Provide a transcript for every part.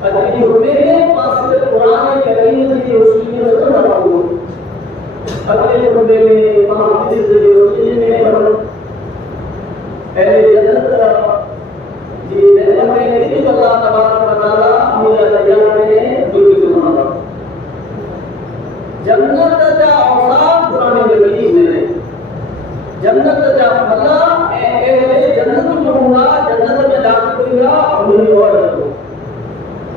अभी मेरे पास कुरान करीम की रोशनी में सुन रहा हूँ अगले रुपए में महादीस की रोशनी में ऐसे जन्नत जी नेमतें कितनी अल्लाह तबारक व तआला मेरा तैयार है जो कि सुना जन्नत का औसाफ कुरान करीम में जन्नत का फला ए जन्नत में होगा जन्नत में दाखिल होगा और और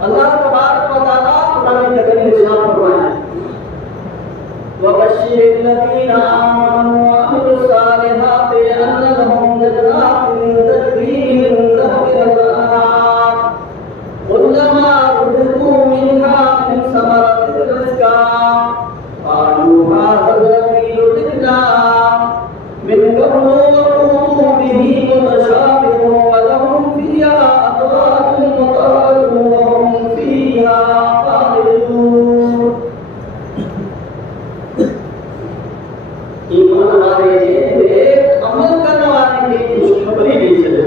अल्लाह तबारक व तआला कुरान करीम में इरशाद फरमाया वबश्शिरिल लज़ीना आमनू व अमिलुस सालिहाति अन्न लहुम जन्नातिन तजरी मिन तहतिहा अल-अनहार कुल्लमा रुज़िक़ू मिन्हा मिन समरातिर रिज़्क़ा क़ालू हाज़ा अल्लज़ी रुज़िक़ना मिन क़ब्लु बिही मुतशाबिहुन व लहुम फ़ीहा अज़वाजुन मुतहहहारुन व हुम फ़ीहा ख़ालिदून। ईमान वाले एक अमल करने वाले की खुशखबरी नहीं चले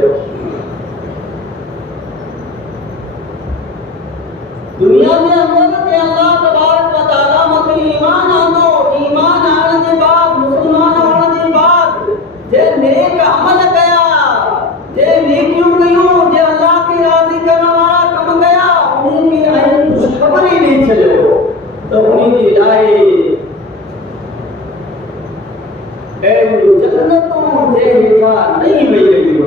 दुनिया में अमल के अल्लाह तबारक व तआला मत ईमान आनो ईमान आने के बाद मुसलमान होने के बाद जे नेक अमल गया जे नेकियों गयो जे अल्लाह की राजी करने वाला कम गया उनकी आइन खुशखबरी नहीं चले तो उनकी लाए जन्नतों जे हेठा नहीं वही रही हो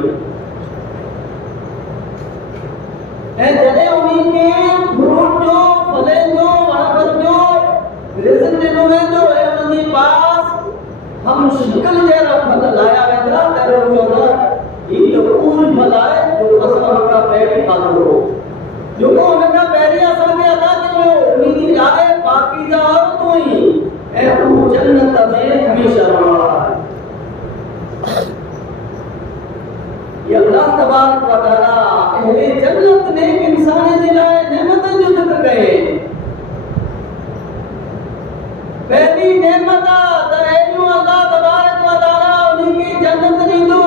जॾहिं उन्हीं के फ्रूट जो फले जो वणकर जो रिज़्क़ ॾिनो वेंदो ऐं उन्हनि जे पास हम शिकल जहिड़ा फल लाया वेंदा त चवंदा ही त उहो फल आहे जो असां हुनखां पहिरीं खाधो हो जेको हुनखां पहिरीं असांखे अदा कयो उन्हीं जी आहे पाकीज़ा औरतूं ई ऐं उहो जन्नत में हमेशह रहणो आहे ये अल्लाह तबारक व तआला अहले जन्नत ने इंसान जे लाइ नेमतन जो ज़िक्र कए पहली नेमत त एॾो अल्लाह तबारक व तआला उनखे जन्नत ॾींदो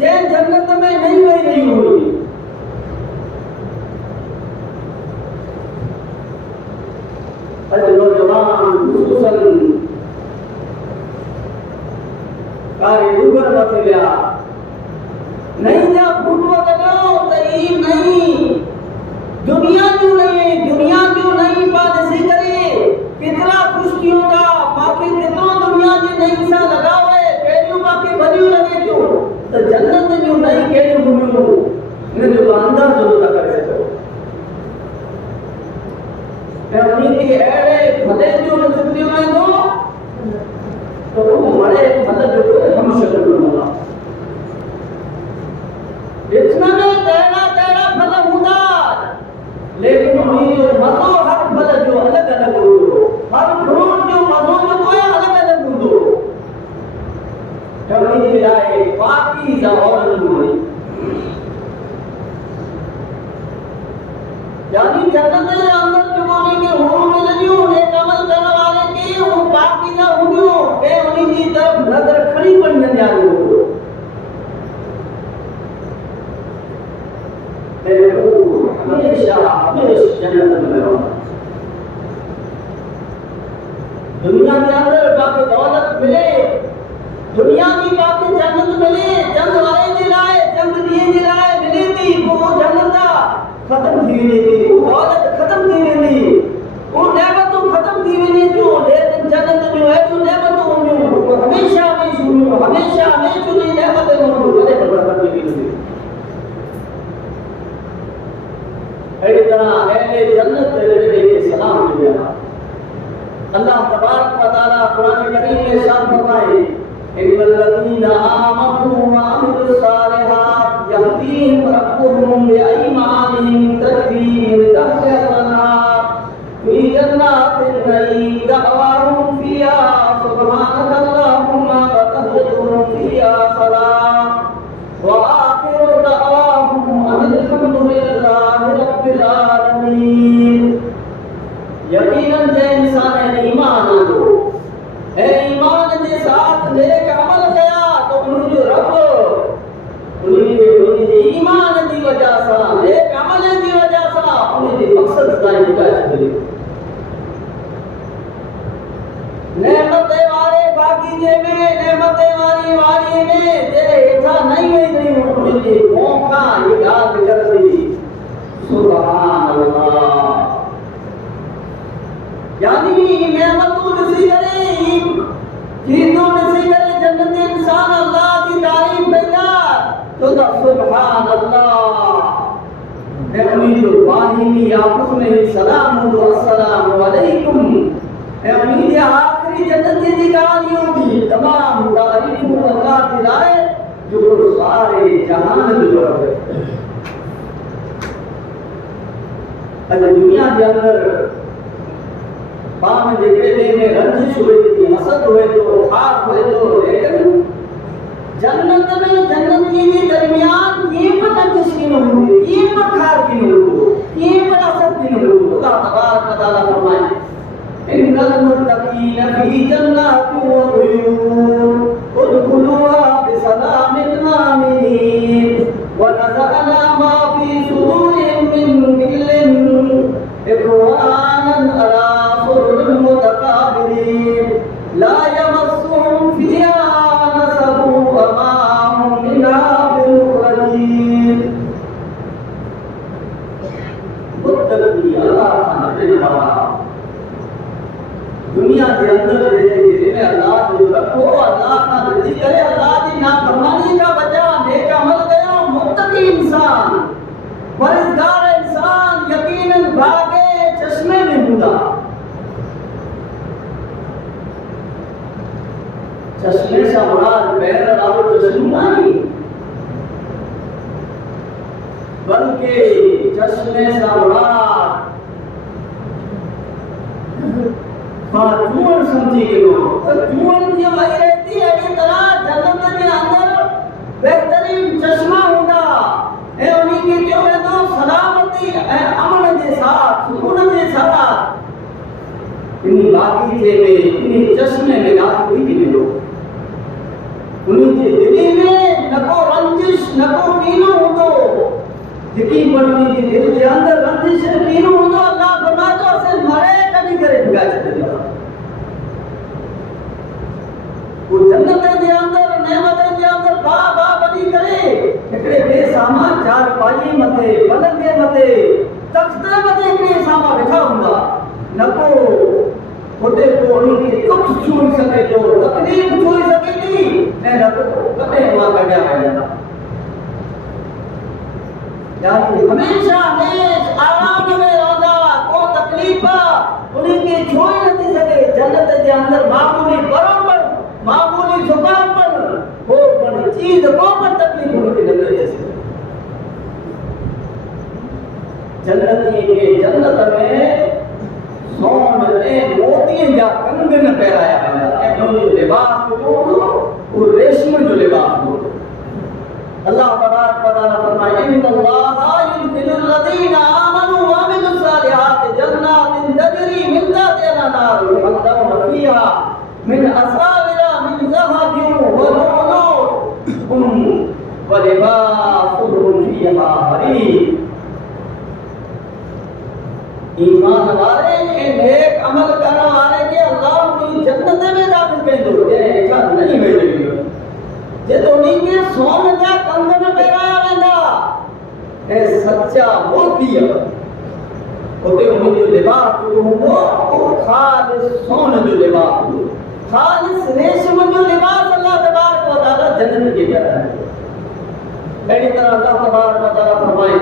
जंहिं जन्नत में नहीं वही रही हुई अॼु नौजवान ख़ुसूसन कारी डूगर मथे विया नहीं जा फूटो कढो त ई नहीं दुनिया जो नहीं पा ॾिसी करे केतिरा ख़ुशि थियूं था मांखे केतिरो दुनिया जी नहीं सां लॻाव आहे कहिड़ियूं मांखे भलियूं लॻे थियूं त जन्नत जूं नहीं कहिड़ियूं हूंदियूं हिन जो अंदाज़ो नथा करे सघो ऐं उन्ही खे अहिड़े फले जो रिज़्क़ ॾिनो वेंदो त उहो वणे फल जो हमेशह ॾिनो आहे इसमें तेरा फल होगा लेकिन उन्हीं जो मज़ो हर फल जो अलग अलग हो हर फ्रूट जो मज़ो जो कोई अलग अलग हो कभी मिलाए पाकीज़ा और हुई यानी जन्नत के अंदर जो बोले के हो मिलनियो ने अमल करने वाले के वो पाकीज़ा होगियो के उन्हीं की तरफ नजर खड़ी बन जानी हो जन्नत में रहना दुनिया के अंदर बाकी दौलत मिले दुनिया की बाकी जन्नत मिले जंग वाले जे लाए जंग दिए जे लाए मिले थी वो जन्नत खत्म थी वेंदी थी वो दौलत खत्म थी वेंदी वो नेमतूं खत्म थी वेंदी थियूं लेकिन जन्नत में एॾियूं नेमतूं हूंदियूं हमेशा जी नेमत हूंदियूं कॾहिं बर्बाद थी वेंदी अड़ी तरह अहले जन्नत के सलाम दिया अल्लाह तबारक व तआला कुरान करीम में इरशाद फरमाए इन्नल लज़ीना आमनू व अमिलुस सालिहात यहदीहिम रब्बुहुम बिअयमानिहिम तजरी मिन तहतिहा अल-अनहार फी जन्नातिन नईम दअवाहुम फिहा सुब्हानका अल्लाहुम्मा व तहय्युहुम फिहा सलाम व आखिरु दअवाहुम अल्हम्दुलिल्लाहि रब्बिल आलमीन यकीनन जे इंसान ने ईमान आंदो है ईमान के साथ नेक अमल किया तो उनजो रब उनके ईमान की वजह से नेक अमल की वजह से उनके ये गाल कर दी सुभान अल्लाह यानी नेमतों नसी करे चीजों नसी करे जन्नत इंसान अल्लाह की तारीफ पैदा तो सुभान अल्लाह उम्मीद वाहिनी आपस में ही सलाम अस्सलाम वालेकुम उम्मीद आखिरी जन्नत की गालियों की तमाम तारीफों अल्लाह दिलाए जो सारे जहान जो है अगर दुनिया के अंदर पाम जे पेले में रंजिश हुए थी हसद हुए तो खास हुए तो लेकिन जन्नत में जन्नत के दरमियान कीमत किसकी न हुई कीमत खार की न हुई कीमत असद की न हुई अल्लाह तबारक व तआला फरमाए इन्नल मुत्तकीन फी जन्नातिन व उयून उदखुलूहा बिसलामिन आमीन व नज़अना मा फी सुदूरिहिम मिन गिल्लिन इख्वानन अला सुरुरिन मुतकाबिरीन ला यमस्सुहुम फिहा दुनिया के अंदर अल्लाह जो रखो अल्लाह का रिज़्क़ करे अल्लाह की नाफरमानी का बचा नेक अमल गया मुत्तकी इंसान परहेज़गार इंसान यकीनन भागे चश्मे में हुदा चश्मे से मुराद पैर लगाओ चश्मा नहीं बल्कि चश्मे से मुराद जुआन समझी के लोग जुआन की वही रहती है कि तरह जन्नत के अंदर बेहतरीन चश्मा होगा ए उन्हीं की जो है तो सलामती अमन के साथ सुकून के साथ इन्हीं बागीचे में इन्हीं चश्मे में रात हुई भी लोग उन्हीं के दिली में न को रंजिश न को कीनो हो तो यकीन बनने की दिल के अंदर रंजिश कीनो हो तो अल्लाह फरमाए तो ऐसे मरे कभी करे भगा चले वो जन्नत के अंदर नेमत के अंदर बा बनी करे एकड़े बेसामा चार पाई मथे पलंगे मथे तख्ते मथे एकड़े सामा बैठा हुंदा नको ओटे को उनकी दुख छूई सके तो तकलीफ छूई सके थी ऐ नको कदे हुआ कजा है यानी हमेशा नेश आराम में रहंदा को तकलीफ उनकी छूई नहीं सके जन्नत के अंदर मामूली बराबर मामूली जुबान पर वो पर चीज को पर तकलीफ होने लगे जैसे जन्नती के जन्नत में सोन में मोती या कंगन पहराया है जो लिबास को वो रेशम जो लिबास को अल्लाह तबारक व तआला फरमाए इन्नल्लाहा युदखिलुल लज़ीना आमनू व अमिलुस सालिहाति जन्नातिन तजरी मिन तहतिहा अल-अनहार युहल्लौना फीहा मिन असाविरा मिन ज़हबिन व लुलुहुम व लिबासुहुम फीहा हरीर ईमान वाले के नेक अमल करने वाले के अल्लाह की जन्नत में दाखिल कर दो ये ऐसा नहीं मिलेगी जे तो नीचे सोन जा कंगन पहराया वेंदा ए सच्चा मोती है ओते उन जो लिबास जो हो वो खालिस सोन जो लिबास हो खालिस रेशम जो लिबास अल्लाह तबारक व तआला जन्नत के दे रहा है ऐसी तरह अल्लाह तबारक व तआला फरमाए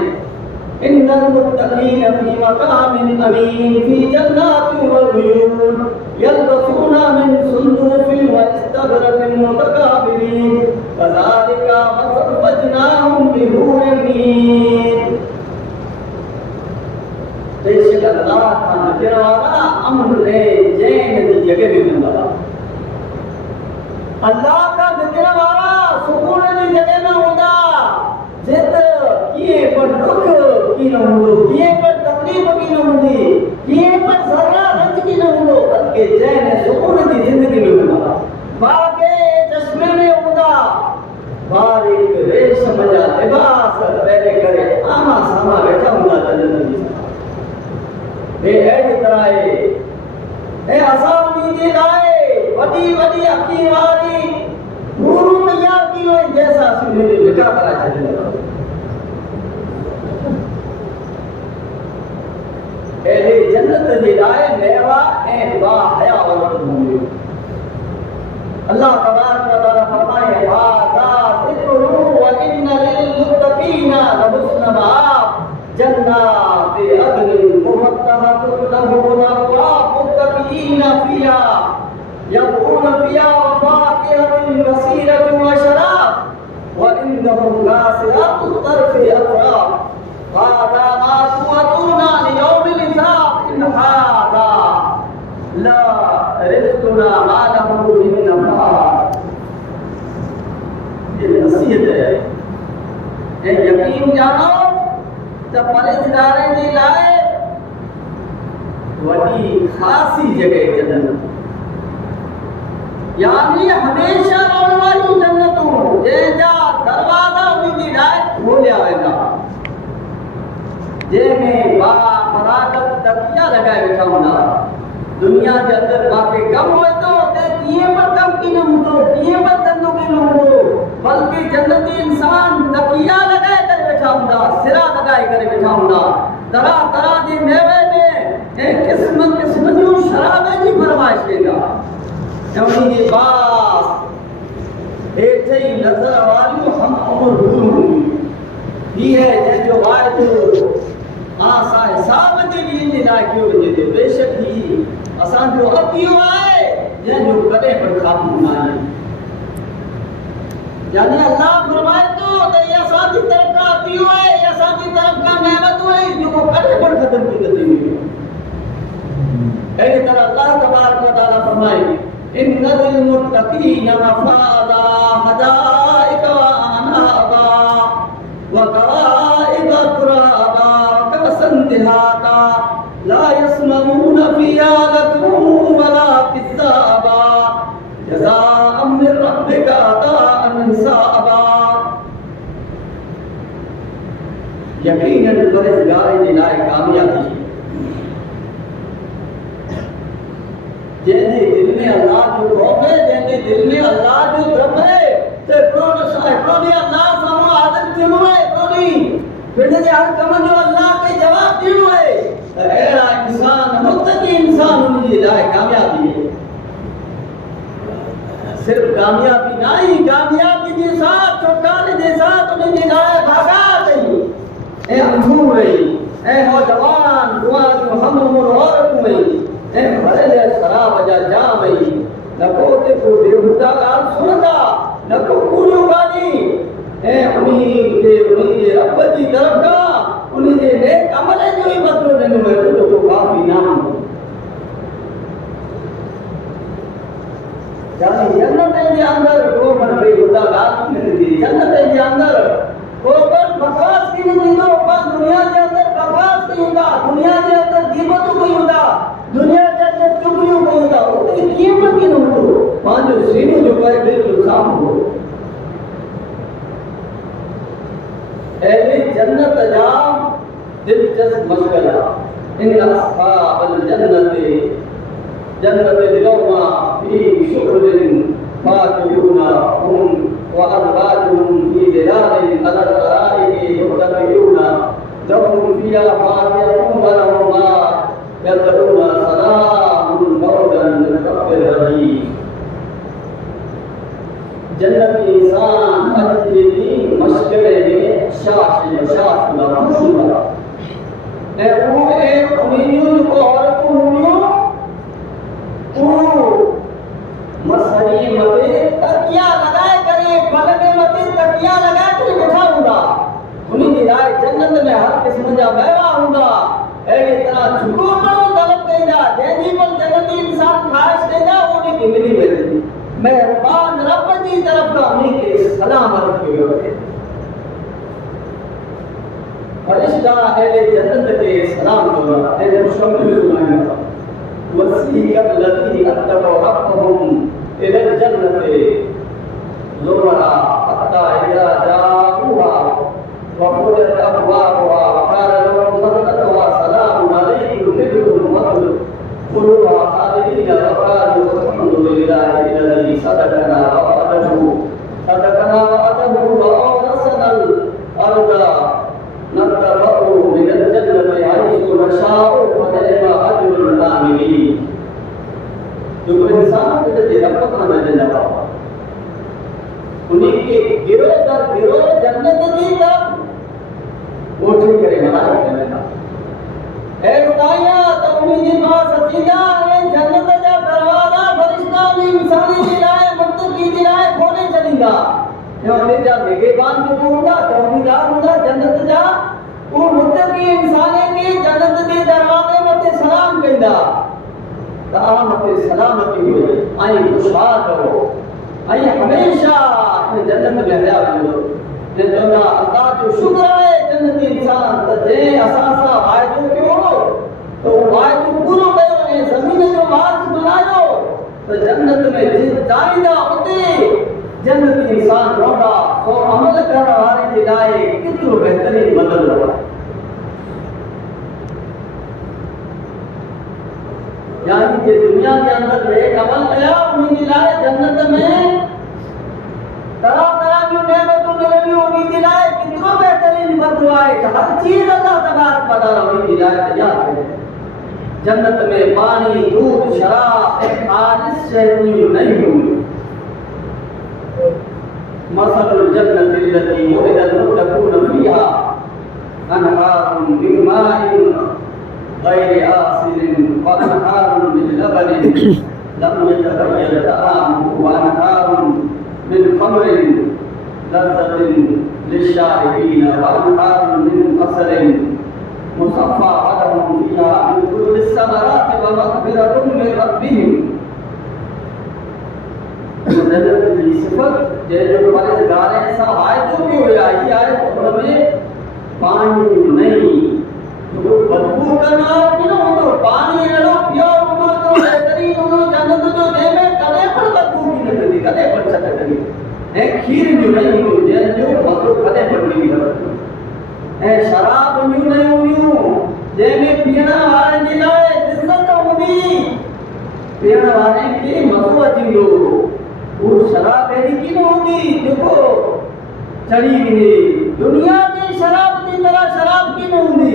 इन्नल मुत्तकीन फी मकामिन अमीन फी जन्नातिन व उयून यल्बसूना मिन सुंदुसिन व इस्तबरकिन मुतकाबिरीन कज़ालिका वज़वजनाहुम बिहूरिन बेशक अल्लाह का नजर वाला अमन ले जैन की जगह में मिलता अल्लाह का नजर वाला सुकून की जगह में होता जित किए पर दुख की न हो किए पर तकलीफ की न होगी किए पर जरा रंज की न हो बल्कि जैन सुकून की जिंदगी में होगा बागे चश्मे में होगा बारीक रेशम जा लिबास पहले करे आमा सामा बैठा होगा जन्नत में ये ऐसी तरह है आसानी की लाए वडी वडी अकी वाली नूरू तैयार की हो जैसा सुने लिखा करा चले जे लाइ मेवा ऐं बाहया वरत हूंदियूं। अल्लाह तबारक व तआला फरमाए हाज़ा ज़िक्रुन व इन्न लिलमुत्तक़ीना लहुस्न मआब जन्नाति अदनिन मुफ़त्तहतुन लहुम अबवाब मुत्तक़ीना फ़ीहा यदऊन फ़ीहा वफ़ाकिहतिन कसीरतिन व शराब व इन्नहुम कासिरातुत तरफ़ि अतराब हाज़ा मा तुअदूना लियौमिल हिसाब इन हाज़ा ला रिज़्क़ुना मा लहू मिन नफ़ाद। ये नसीहत है ऐं यकीन जानो त परहेज़गारनि जे लाइ वॾी ख़ासी जॻह जन्नत, यानी हमेशा रहण वारियूं जन्नतूं जंहिंजा दरवाज़ा उन जे लाइ खोलिया वेंदा, जंहिंमें बाफ़रागत तकिया लॻाए वेठा हूंदा। दुनिया के अंदर बाकी कम हुए तो किए पर कम की न हूंदो, किए पर धंधो की न हूंदो, बल्कि जन्नती इंसान तकिया लगाए कर बैठा हूंदा, सिरा लगाए कर बैठा हूंदा। तरह तरह जी मेवे में एक किस्म किस्म जूं शराबे जी फरमाइश कंदा। उन्हीं जे पास हेठे ही नज़र वालियूं हम उम्र हूर हूंदी। ये है जो वाइदो आसा हिसाब जे ॾींहं जे लाइ कयो वञे थो। बेशक ही असांजो अतियो आहे जंहिंजो कॾहिं बि ख़ात्मो न आहे। यानी अल्लाह फरमाए थो त इहा असांजी तरफ़ खां अतियो आहे, इहा असांजी तरफ़ खां नेमतूं आहिनि जेको कॾहिं बि ख़तम थी न थींदियूं। अहिड़ी तरह अल्लाह तबारक व तआला फरमाए इन्न लिलमुत्तक़ीन मफ़ाज़ा हदाइक व अनाबा व कवाइब तुराबा व कअसन दिहाका ला यस्मऊन फ़ीहा लगवन वला किज़्ज़ाबा जज़ाअम मिन रब्बिका अताअन हिसाबा। यकीनन परहेज़गारनि जे लाइ कामयाबी जंहिंजे दिल में अल्लाह जो खौफ है, जंहिंजे दिल में अल्लाह जो डर है, ते प्रोडे अल्लाह सां आदत थियणो है, फिर जे हर कम जो अल्लाह के जवाब ॾियणो है। अहिड़ा इंसान मुत्तक़ी इंसान उन जे लाइ कामयाबी है। सिर्फ कामयाबी न आई, कामयाबी जे साथ छुटकारे जे साथ उन जे लाइ बागात आई ऐं अंगूर आई ऐं नौजवान दुआ जो हम उम्र औरतूं आई ऐं भरियल शराब जा जाम आई। न को ते को बेहुदा ॻाल्हि सुणंदा, न को कूड़ियूं ॻाल्हियूं ऐं उन जे रब जी तरफ़ खां उन जे नेक अमल जो ई बदिलो ॾिनो वेंदो जेको काफ़ी न हूंदो। यानी जन्नत जे अंदर को मन बेहुदा ॻाल्हि न थींदी, जन्नत जे अंदर को बकवास की न थींदो, दुनिया जे अंदर बकवास की हूंदा, दुनिया जे अंदर ग़ीबतूं कई हूंदा, दुनिया जे अंदर चुगलियूं कई हूंदा, उते कीअं की न हूंदो, पंहिंजो सीने जो पए बिल्कुलु साफ़ हूंदो। अहले जन्नत जा दिलचस्प मशगला इन अस्हाबल जन्नति यौमा फी शुग़लिन फाकिहूना हुम व अज़वाजुहुम फी ज़िलालिन अलल अराइकी मुत्तकिऊना लहुम फ़ीहा फ़ाकिहतुन व लहुम मा यदऊना सलामुन कौलन मिन रब्बिर रहीम। जन्नती इंसान अज जे ॾींहुं मशगले में शाश हुंदा मशहूर ऐं उहे उन्हनि जो औरतूं हूंदियूं मसरी मथे तकिया लगाए करे, फल में मथे तकिया लगाए करे वेठा हूंदा। उन्हनि जे लाइ जन्नत में हर क़िस्म जा मेवा हूंदा। अहिड़ी तरह झुको माण्हू तलब कंदा, जंहिंजी बि जन्नती इंसान ख़्वाहिश कंदा उन खे मिली वेंदी। मेहरबान रब जी तरफ़ खां उन खे सलाम अर्ज़ कयो वञे। फरिश्ता अहले जन्नत के सलाम चवंदा, अहले मुशम्मिल सुनाईंदा वसीक़त लती अतबउ रब्बहुम इलल जन्नति ज़ुमरा हत्ता इज़ा जाऊहा व फ़ुतिहत अबवाबुहा व क़ाल लहुम फ़ज़लुहा सलामुन अलैकुम तिबतुम फ़दख़ुलूहा ख़ालिदीन व क़ालू अल्हम्दुलिल्लाहि अल्लज़ी सदक़ना वअदहु व औरसनल अर्ज़ नतबउ मिनल जन्नति हयसु नशाउ व निअमा अज्रुल अपने जा निगहबान जो होगा चौकीदार होगा जन्नत जा वो मुत्तकी इंसाने के जन्नत के दरवाजे मते सलाम कइदा ता मते सलामती हो आई खुशहाल रहो आई हमेशा अपने जन्नत में रहा हो जे जोना अल्लाह जो शुक्र है जन्नती इंसान त जे असासा वायदो क्यों तो वायदो पूरो कयो ने जमीन जो वास बनायो तो जन्नत में जिस जाइदा होते जन्नती इंसान रोड़ा तो अमल करने वाले के लाए कितनो बेहतरीन बदल रहा है यानी कि दुनिया के अंदर एक अमल किया उन्हीं लाए जन्नत में तरह तरह की नेमतों मिलनी होगी दिलाए कितनो बेहतरीन बदल आए हर चीज अल्लाह तबारक व तआला उन्हीं दिलाए तैयार है जन्नत में पानी दूध शराब एक खालिस शहरी नहीं होगी मसलुल जन्नति लती वुइदल मुत्तक़ून फ़ीहा अनहारुन मिन माइन गैरि आसिरिन व अनहारुन मिन लबनिन लम यतग़य्यर तआमुहु व अनहारुन मिन ख़म्रिन लज़्ज़तिन लिश्शारिबीन व अनहारुन मिन असलिन मुसफ़्फ़ा लहुम फ़ीहा मिन कुल्लि समराति व मग़फ़िरतुम मिन रब्बिहिम जन्नत की सिफत जो वाले गाने ऐसा आए तो भी हो जाए आए तो हमें पानी नहीं तो बदबू करना कि ना तो पानी लो पियो तो बेहतरीन हो जन्नत जो दे में कदे पर बदबू की नहीं कदे पर सकती है खीर जो नहीं हो जो मतलब कदे पर नहीं है शराब न्यू नहीं हो जे में पीना वाले दिलाए इज्जत होगी पीना वाले की मसो अची लो वो शराब ऐसी की नहीं होगी देखो चढ़ी गई दुनिया में शराब की तरह शराब की नहीं होगी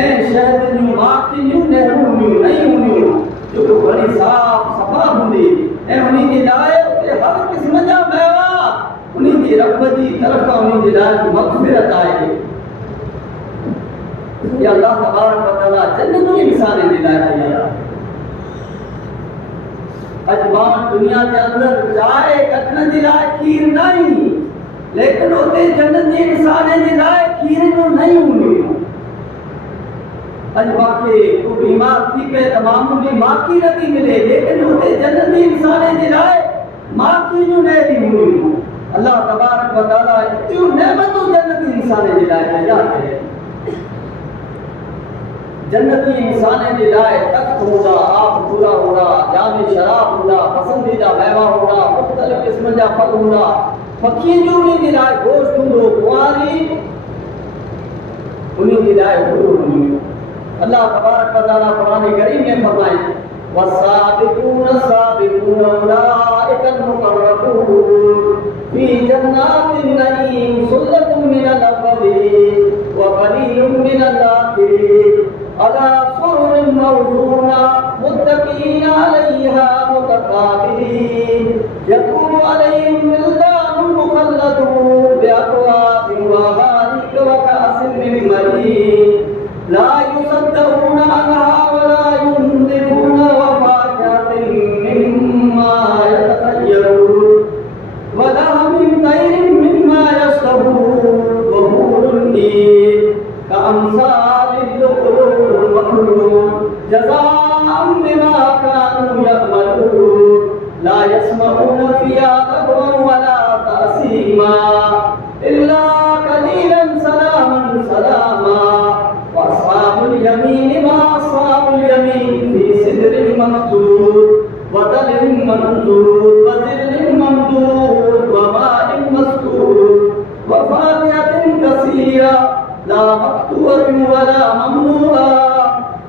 ए शहद न्यू माखी न्यू नेहरू न्यू नहीं होनी जो बड़ी साफ सफा होगी ए उन्हीं की लाए के हर किस्म का मेवा उन्हीं की रब की तरफ का उन्हीं की लाए मग़फ़िरत आए ये अल्लाह तबारक व तआला जन्नत की इंसान दिलाए है अजमान दुनिया के अंदर चाय कटने दिलाए खीर नहीं लेकिन होते जन्नत के इंसान दिलाए खीर जो नहीं होंगे अजमा के तो बीमार थी पे तमाम माखी नहीं मिले लेकिन होते जन्नत के इंसान दिलाए माखी जो नहीं होंगी अल्लाह तबारक व तआला इतनी नेमतों जन्नत के इंसान दिलाए जाते हैं जन्नती इंसान दिलाए तख्त होगा आप पूरा होगा जामे शराब होगा पसंदीदा मेवा होगा मुख्तलिफ किस्म का फल होगा पक्षी जो नहीं दिलाए गोश्त होगा कुआरी उन्हीं दिलाए हुई अल्लाह तबारक व तआला कुरान करीम में फरमाए वसाबिकून साबिकून उलाइकल मुक़र्रबून फी जन्नातिन नईम सुल्लतुम मिनल अव्वलीन व कलीलुम मिनल आखिरीन अला सुरुरिन मौज़ूना मुत्तकीन अलैहा मुतक़ाबिलीन यतूबु अलैहिम विल्दानुन मुख़ल्लदून बिअक्वाबिन व अबारीक व कअसिन मिन मईन ला युसद्दऊन अन्हा व ला युनज़िफून व फाकिहतिन मिम्मा यतख़य्यरून व लहमिन तैरिन मिम्मा यश्तहून व हूरुन ईन कअम्सालिल लुؤलुؤil मकनून जज़ाअन बिमा कानू यअमलून ला यस्मऊन फ़ीहा लग़वन व ला तअसीमा इल्ला क़लीलन सलामन सलामा व अस्हाबुल यमीन मा अस्हाबुल यमीन फ़ी सिदरिन मखदूद व तलहिन मंदूद व ज़िल्लिन ममदूद व माइन मस्कूब व फाकिहतिन कसीरा ला मक़तूअतिन व ला ममनूआ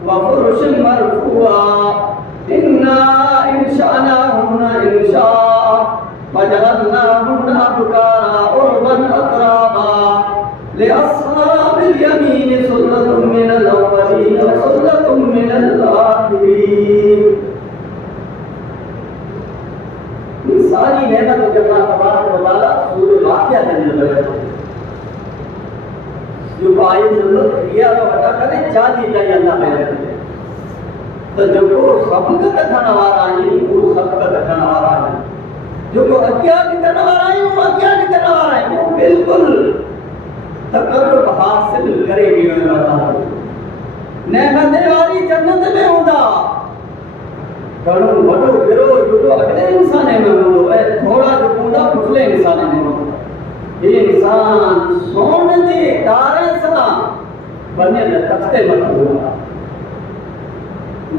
व फ़ुरुशिन मरफ़ूआ इन्ना इंशाअनाहुन्ना इंशाअ वजअलनाहुन्ना अबकारा उर्बन अतराबा लिअस्हाबिल यमीन सुल्लतुम मिनल अव्वलीन व सुल्लतुम मिनल आखिरीन ये सारी नेमत के अल्लाह तबारक व तआला सूरह वाक़िया के अंदर बयान जो आए जरूरत क्रिया का बता करे चाली चाहिए अल्लाह बयान करे तो जो सबका कथन आ रहा है वो सबका कथन आ रहा है जो को अज्ञान करने वाला है वो अज्ञान करने वाला है वो बिल्कुल तकर्रुब हासिल करेगी अल्लाह नेमत वाली जन्नत में होगा घणो वडो गिरो जो अगले इंसान में होंदो ऐं थोड़ा जो हूंदा पुठले इंसान में होंदा ये इंसान सोन जे तारे सां बनियल तख़्ते मथे होंदा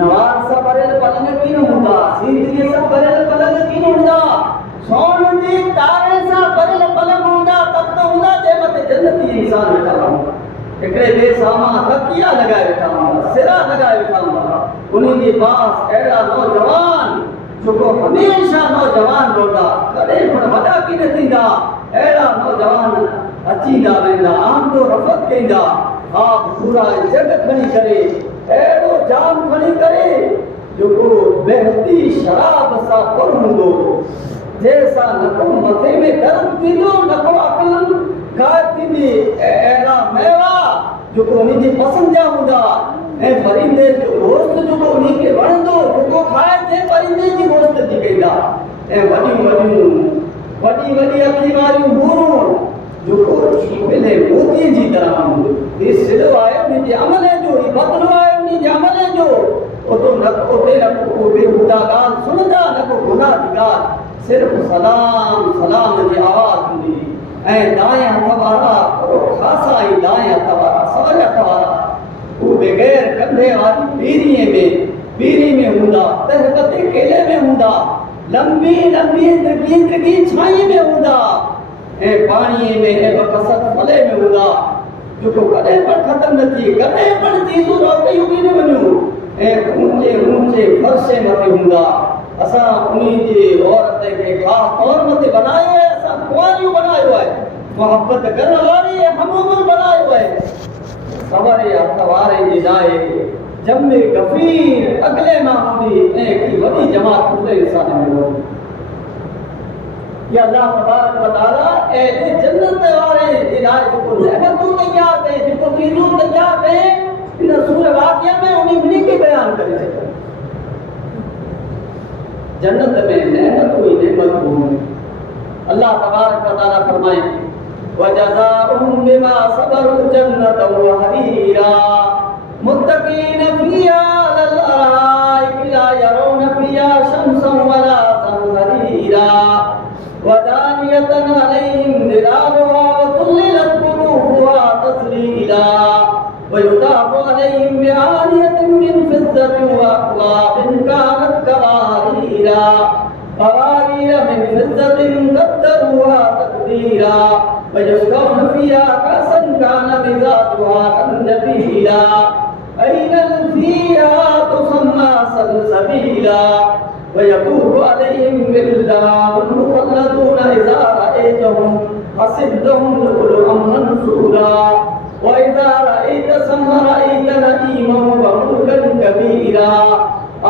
नवार सां भरियल पलंग कीन हूंदा सीधीअ सां भरियल पलंग कीन हूंदा सोन जे तारे सां भरियल पलंग हूंदा तख़्त हूंदा जंहिं मथे जन्नती इंसान वेठा हूंदा हिकिड़े ॿिए साम्हूं तकिया लॻाए वेठा हूंदा सिरा लॻाए वेठा हूंदा उन्हीं जे पास अहिड़ा नौजवान जेको हमेशह नौजवान रहंदा कॾहिं पण वॾा कीन थींदा अहिड़ा नौजवान अचींदा वेंदा आमदो रफ़त कंदा हा पूरा जग खणी करे अहिड़ो जाम खणी करे जेको बहती शराब सां पुर हूंदो जंहिंसां न को मथे में दर्द थींदो न को अक़ल गायब थींदी अहिड़ा मेवा जेको उन जी पसंदि जा हूंदा ऐं परिंदे जो गोश्त जेको उन खे वणंदो जेको खाए ते परिंदे जी गोश्त थी वेंदा ऐं वॾी वॾी अखी वारियूं हूरूं जेको छिपले मोती जी तरह हूंदो हे सिलो आहे उन जे अमले जो ही बदिलो आहे उन जे अमले जो उते न को बेहूदा ॻाल्हि सुनंदा न को गुनाह जी ॻाल्हि सिर्फ़ु सलाम सलाम जी आवाज़ हूंदी ऐं दाएं हथ वारा ख़ासा ई दाएं हथ वारा सवरे हथ वारा वो बग़ैर कंधे वारी पीरी में हूंदा तहकते केले में हूंदा लंबी लंबी दरगी छाई में हूंदा ऐं पाणीअ में ऐं बकसत फले में हूंदा जेको कॾहिं पण ख़तम न थी कॾहिं पण चीज़ूं रोटियूं बि न वञूं ऐं ऊंचे ऊंचे फर्शे मथे हूंदा असां उन्हीं जे औरत खे ख़ासि तौर मथे बनायो आहे असां कुंवारियूं बनायो आहे मोहब्बत करण वारी हमूमर बनायो आहे सवरे हथ वारे जे लाइ जमे गफ़ीर अगले मां हूंदी ऐं हिकिड़ी वॾी जमात पुठिते इंसान में हूंदी या अल्लाह तबारक व तआला ऐं जन्नत वारे जे लाइ जेको नेमतूं तयार कई जेको चीज़ूं तयार कई इन सूरत वाक़िया में उन्हीं खे बयान करे छॾियो जन्नत में नेमतूं ही नेमतूं अल्लाह तबारक व तआला फरमाए वजज़ाउहुम बिमा सबरु जन्नतन व हरीरा मुत्तकीन फिहा अलल अराइक ला यरौन फिहा शम्सन वला ज़महरीरा वदानियतन अलैहिम ज़िलालुहा वज़ुल्लिलत क़ुतूफुहा तज़लीला वयुताफ़ु अलैहिम बिआनियतिन मिन फ़िद्दतिन व अक़वाबिन कानत कवारीरा क़वारीर मिन फ़िद्दतिन क़द्दरूहा तक़दीरा वयुस्क़ौन फ़ीहा कअसन कान मिज़ाजुहा ज़ंजबीला ऐनन फ़ीहा तुसम्मा सलसबीला वयतूफ़ु अलैहिम विल्दानुन मुख़ल्लदून इज़ा रअयतहुम हसिबतहुम लुअलुअम मंसूरा वइज़ा रअयत सम्मा रअयत नईमन व मुल्कन कबीरा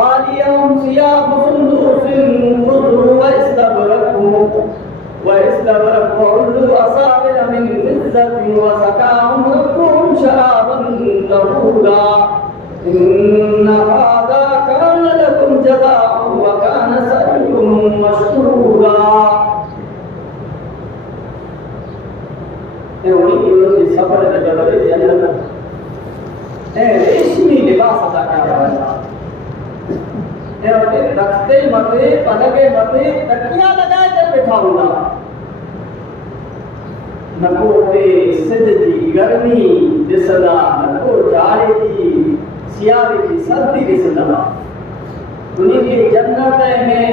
आलियहुम सियाबु सुंदुसिन खुज़्रुन व इस्तबरक़ु हुल्लु असाबिर मिन फ़िज़्ज़तिन व सक़ाहुम रब्बुहुम शराबन तहूरा इन्ना हाज़ा कान लकुम जज़ाअन व कान सअयुकुम मशकूरा ऐं उन्हीं सब्र जे बदले जन्नत ऐं रेशमी लिबास अदा कया वेंदा ऐं उते तख़्ते मथे पलंगे मथे तकिया लॻाए करे वेठा हूंदा न को उते सिज जी गर्मी ॾिसंदा न को जाड़े जी सियारे जी सर्दी ॾिसंदा उन्हीं खे जन्नत में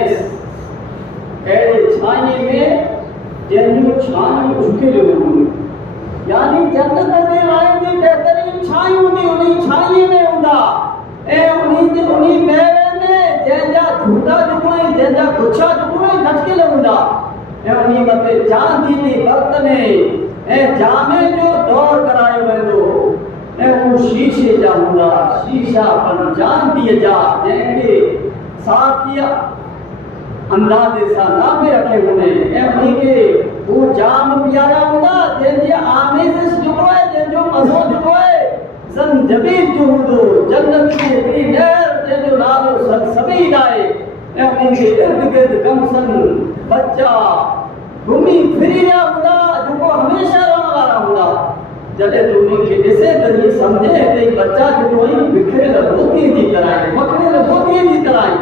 अहिड़े छांईअ में जंहिंजूं छांयूं झुकियलूं हूंदियूं यानी जन्नत में वारनि जी बहितरीन छांयूं हूंदी उन्हीं छांईअ में हूंदा ऐं उन्हीं मेवे में जंहिंजा झूटा झुकूं जंहिंजा गुच्छा झुकूं लटकियल हूंदा ऐं उन्हीं मथे चांदी जी बर्तन ऐं जामे जो दौर करायो वेंदो ऐं उहे शीशे जा हूंदा शीशा पण चांदीअ जा जंहिंखे साफ़िया अंदाज़े सां नापे रखे हूंदे ऐं उन्हीं खे हू जाम पीआरा हूंदा जंहिंजी आमेज़िश जेको आहे जंहिंजो मज़ो जेको आहे ज़ंजबील जो हूंदो जन्नत जी हिकिड़ी नहर जंहिंजो नालो सलसबील आहे उनके इर्द गिर्द कम सन बच्चा घूमी फिरी रहा हूंदा जो हमेशा रहण वारा हूंदा। जॾहिं तूं उनखे ॾिसे त इहे सम्झे त बच्चा जेको ई बिखरियल मोतीअ जी तरह आहे, मखणियल मोतीअ जी तरह आहे,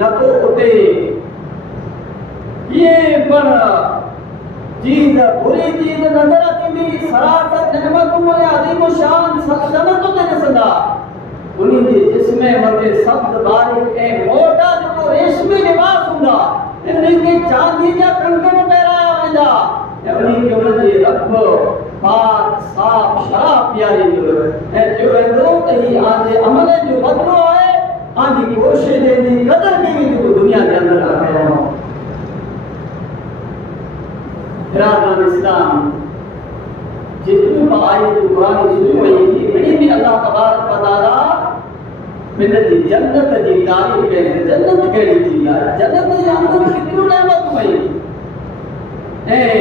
न को उते ये पर चीज बुरी चीज नजर अची सरासर नेमतूं ऐं अज़ीम शान सल्तनतूं ते ॾिसंदा। उन जे जिस्म मथे सब्ज़ बारीक ऐं मोटा जेको रेशमी लिबास हूंदा, उनखे चांदी जा कंगण पहिराया वेंदा ऐं उनखे उनजी रब पाक साफ़ शराब पीआरी ऐं चयो वेंदो त हीउ आंजे अमल जो बदिलो आहे, आंजी कोशिश जी क़दर कई जेको दुनिया जे अंदरि कयो। बिरादरान इस्लाम जितनी आयत कुरान शुरू हुई बड़ी भी अल्लाह तबारक व तआला बिन जी जन्नत जी तारीफ कई। जन्नत कहिड़ी चीज आहे? जन्नत जे अंदर कितनी नेमतूं आहिनि ऐं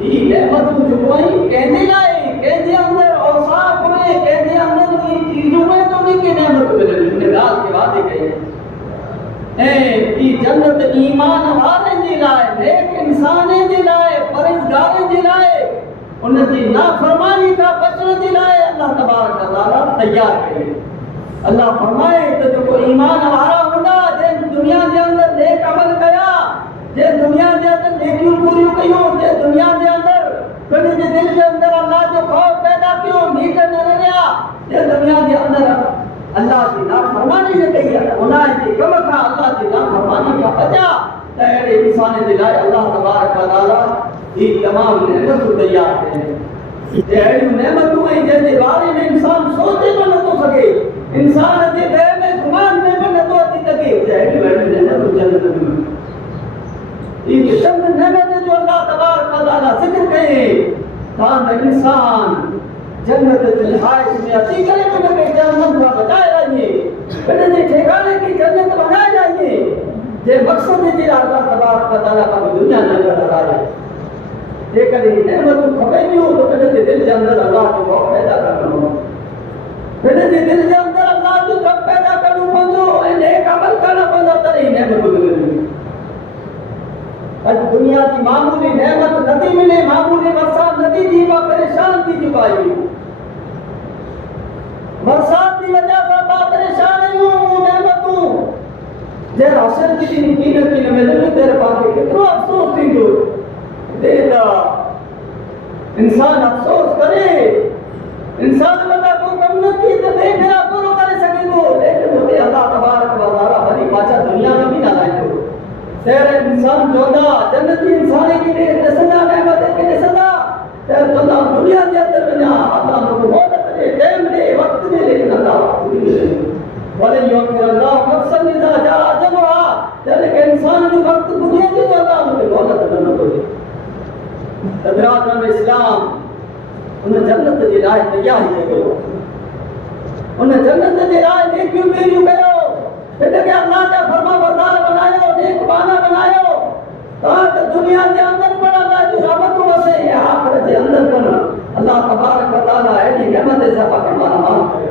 ई नेमतूं जेको आहिनि कंहिंजे लाइ, कंहिंजे अंदर औसाफ में, कंहिंजे अंदर ई चीजूं में तो उनखे नेमत मिलंदी। उन ॻाल्हि खे वादे कई ऐं ई जन्नत ईमान वारनि जे लाइ, नेक इंसाननि जे लाइ, परहेज़गारनि जे लाइ, उनजी नाफरमानी खां बचण जे लाइ अल्लाह तबारक व तआला तैयार कई। अल्लाह फरमाए त जेको ईमान वारा हूंदा, जंहिं दुनिया जे अंदर नेक अमल कया, जंहिं दुनिया जे अंदर नेकियूं पूरियूं कयूं, जंहिं दुनिया जे अंदर कॾहिं जे दिलि जे अंदर अल्लाह जो ख़ौफ़ पैदा कयो, नीक न रहिया, जंहिं दुनिया जे अंदर अल्लाह जी नाफरमानी न कई, गुनाह जे कम खां अल्लाह जी नाफरमानी खां बचा, त अहिड़े इंसान जे लाइ अल्लाह तबारक व तआला ही तमाम नेमतूं तैयार कयूं। अहिड़ियूं नेमतूं ऐं जंहिंजे बारे में इंसान सोचे बि नथो सघे, इंसान जे दिलि में गुमान में बि नथो अची सघे, अहिड़ियूं नेमतूं जन्नत में। ई चंद नेमत जो अल्लाह तबारक व तआला ज़िक्र कई त इंसान जन्नत जी रिहाइश में अची करे उनखे जहन्नम खां बचाए रहिए, उनजे ठिकाने की जन्नत बनाए रहिए, जे मक़सद जे लाइ अल्लाह तबारक व तआला पंहिंजी दुनिया जे अंदरि हलाए। जेकॾहिं नेमतूं खपेनियूं त उनजे दिलि जे अंदरि अल्लाह जो ख़ौफ़ पैदा करणो, उनजे दिलि जे अंदरि अल्लाह जो ख़ौफ़ पैदा करणो पवंदो ऐं नेक अमल करणा पवंदा, तॾहिं नेमतूं मिलंदियूं। अॼु दुनिया जी मामूली नेमत नथी मिले, मामूली बरसात नथी थी, मां परेशान थी चुका आहियूं। बरसात की वजह से बात परेशान आहियूं। नेमतूं जे हासिल की कीमत की न मिलंदियूं, तेरे पासे केतिरो अफ़सोस थींदो। देता इंसान अफ़सोस करे, इंसान वॾा को कम न थी त ॿिए भेरा पूरो करे सघे थो, लेकिन हुते अल्लाह तबारक व तआला वरी पाछा दुनिया में बि न हलाईंदो। तेरे इंसान चवंदा, जन्नती इंसान खे ॾिसंदा, नेमत खे ॾिसंदा त चवंदा दुनिया जे अंदरि वञा, अल्लाह मूंखे मोहलत ॾे, टाइम ॾे, वक़्तु ॾे, लेकिन अल्लाह वरी युअख़िरु अल्लाहु नफ़्सन इज़ा जाअ अजलुहा, जॾहिं के इंसान जो वक़्तु पुॼे थो त अल्लाह मूंखे मोहलत नथो ॾे। त बिरादरान इस्लाम उन जन्नत जे लाइ तयारी कयो, उन जन्नत जे लाइ नेकियूं ॿेड़ियूं कयो, हिनखे अल्लाह जा फरमाबरदार बनायो, नेक बाना बनायो, ताकि दुनिया के अंदर पर अल्लाह की रहमत वसे या आखिरत के अंदर पर अल्लाह तबारक व तआला ऐसी रहमत से पाके मालामाल करे।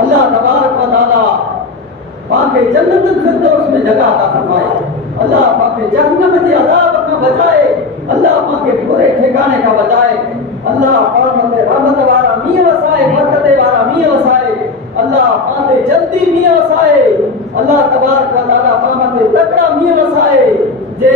अल्लाह तबारक व तआला पाके जन्नत फिरदौस में जगह अता फरमाए, अल्लाह पाके जहन्नम के अज़ाब का बचाए, अल्लाह पाके बुरे ठिकाने का बचाए, अल्लाह पाके रहमत वाला मींह वसाए, बरकत वाला मींह वसाए, अल्लाह पाके जल्दी मींह वसाए, अल्लाह तबारक व तआला पाके तकड़ा मींह वसाए, जे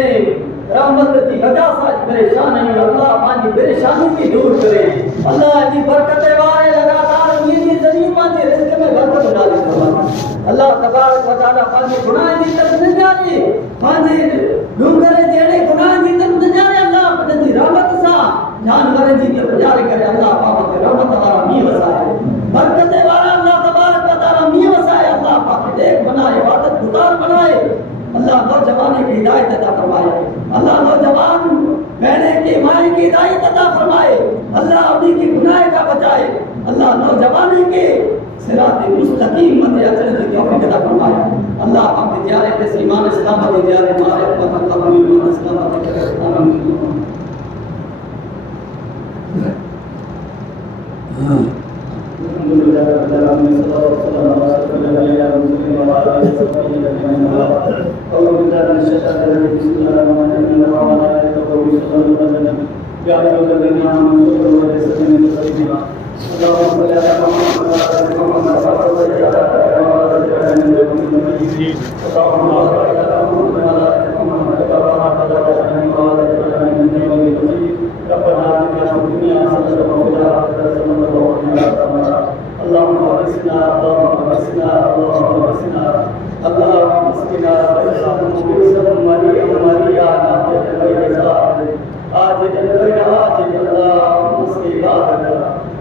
रहमत की वजह से परेशान है, अल्लाह पानी परेशानी की दूर करे, अल्लाह की बरकत वाले लगातार मींह की जरिए पाके रिज़्क़ में बरकत डाले फरमाए। अल्लाह तबारक व तआला पाके गुनाह की तरफ न जाए, पाके डूंगर जड़े गुनाह की तरफ न जाए, अल्लाह अपनी रहमत से जानवर जी तरफ जारे करे, अल्लाह पाके रहमत वाला मींह वसाए, बरकत वाला अल्लाह तबारक व तआला मींह वसाए, अल्लाह पाके नेक बनाए, इबादत गुज़ार बनाए, अल्लाह नौजवान की हिदायत अता फरमाए, अल्लाह नौजवान बहने की माए की हिदायत अता फरमाए, अल्लाह उन्हीं की गुनाह का बचाए, अल्लाह नौजवान के सिरात मुस्तकीम मते अचण की तौफीक अता फरमाए। अल्लाह पाक ज़ियारत ईमान इस्लाम की ज़ियारत मारिफत तकबीर इस्लाम की لله رب العالمين صلى الله عليه وسلم على نبينا محمد وعلى اله وصحبه اجمعين. أعوذ بالله من الشيطان الرجيم. بسم الله الرحمن الرحيم. وملائكته يصلون على النبي يا أيها الذين آمنوا صلوا عليه وسلموا تسليما. اللهم صل على محمد وعلى آل محمد وعلى آل محمد. اللهم بارك على محمد وعلى آل محمد كما باركت على إبراهيم وعلى آل إبراهيم إنك حميد مجيد. ربنا آتنا في الدنيا حسنة وفي الآخرة حسنة وقنا عذاب النار. اللهم اغثنا اللهم اغثنا اللهم اغثنا اللهم اسقنا غيثا مغيثا مريئا مريئا نافعا غير زائد عاجلا غير عاجل. اللهم اسق عبادك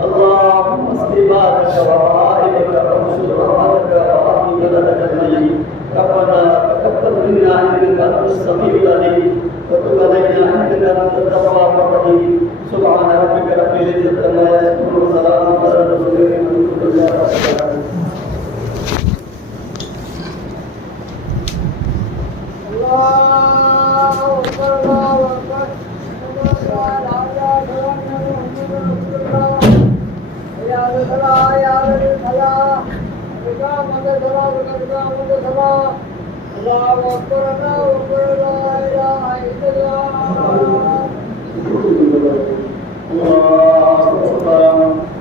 اللهم اسق عبادك وعائلك وانصر رحمتك وعافي بلدك الميت. ربنا تقبل منا انك انت السميع العليم وتب علينا انك انت التواب الرحيم. سبحان ربك رب العزة عما يصفون وسلام على المرسلين والحمد لله رب العالمين. الله أكبر الله أكبر. الله أكبر الله أكبر لا إله إلا الله. الله أكبر.